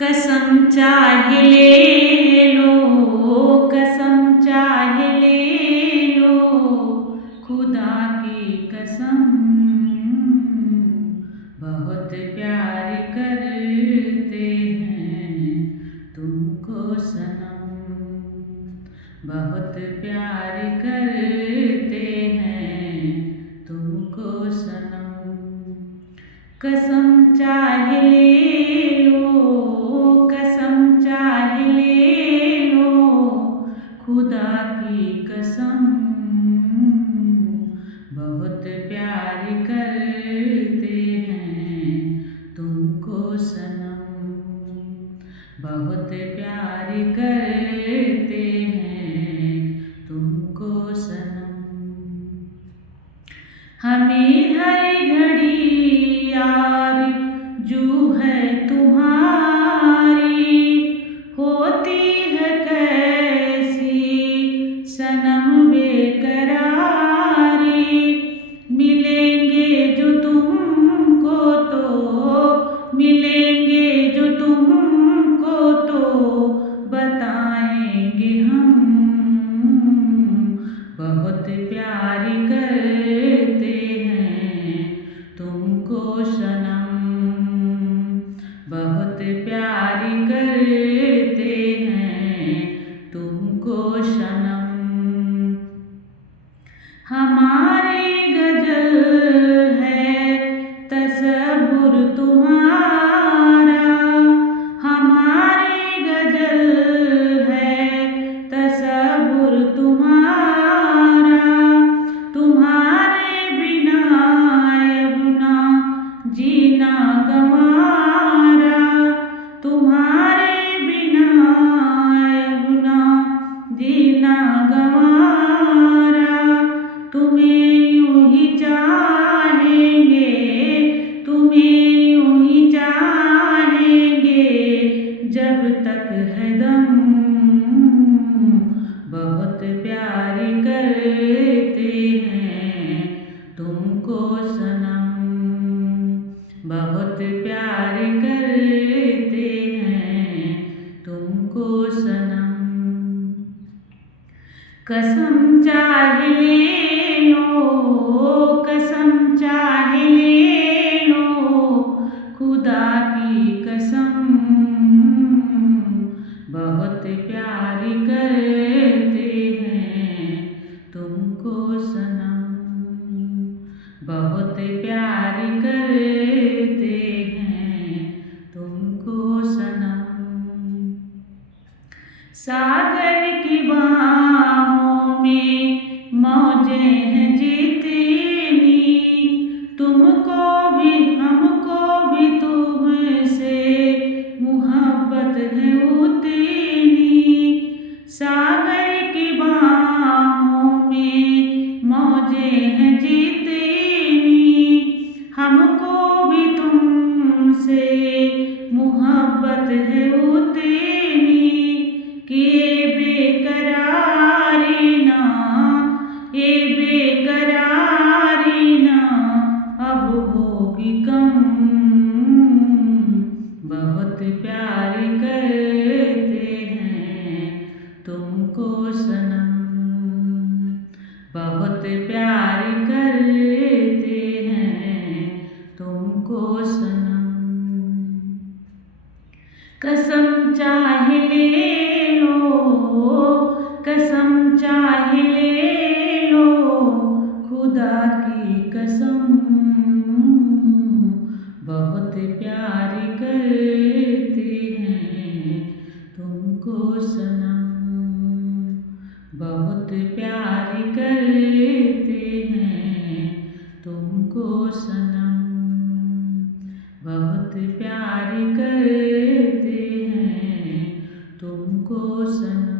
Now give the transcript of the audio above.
कसम चाहे ले लो, कसम चाहे ले लो, खुदा की कसम। बहुत प्यार करते हैं तुमको सनम, बहुत प्यार करते हैं तुमको सनम। कसम चाहे ले लो, कसम चाहे ले लो, खुदा की कसम। बहुत प्यार करते हैं तुमको सनम, बहुत प्यार करते हैं तुमको सनम। हमें हर घड़ी यार जू है तुम्हारी, होती है कैसी सनम बेकरारी। मिलेंगे जो तुमको तो, मिलेंगे जो तुमको तो बताएंगे हम। बहुत प्यार करते हैं तुमको सनम, बहुत प्यार करते हैं तुमको सनम। हमारे गजल है तसव्वुर तुम्हारा, हमारे गजल है तसव्वुर तुम्हारा। तुम्हारे बिना अब ना जीना गंवारा, तुम्हारे बिना अब ना जीना गंवारा। तुम्हें यूं ही चाहेंगे, तुम्हें यूं ही चाहेंगे जब तक है दम। बहुत प्यार करते हैं तुमको सनम, बहुत प्यार करते हैं तुमको सनम। कसम चाहे ले लो, कसम चाहे ले लो, खुदा की कसम। बहुत प्यार करते हैं तुमको सनम, बहुत प्यार करते हैं तुमको सनम। सागर की बाहों में मौजें हैं जितनी, तुमको भी हमको भी तुमसे मुहब्बत है उतनी। सागर की बाहों में मौजें हैं जितनी, हमको भी तुमसे मुहब्बत है उतनी। कि ये बेकरारी ना, ये बेकरारी ना अब होगी कम। बहुत प्यार करते हैं तुमको सनम, बहुत प्यार करते हैं तुमको सनम। कसम चाहे ले लो, कसम चाहे ले लो, खुदा की कसम। बहुत प्यार करते हैं तुमको सनम, बहुत प्यार करते हैं तुमको सनम, बहुत प्यार करते हैं तुमको सनम।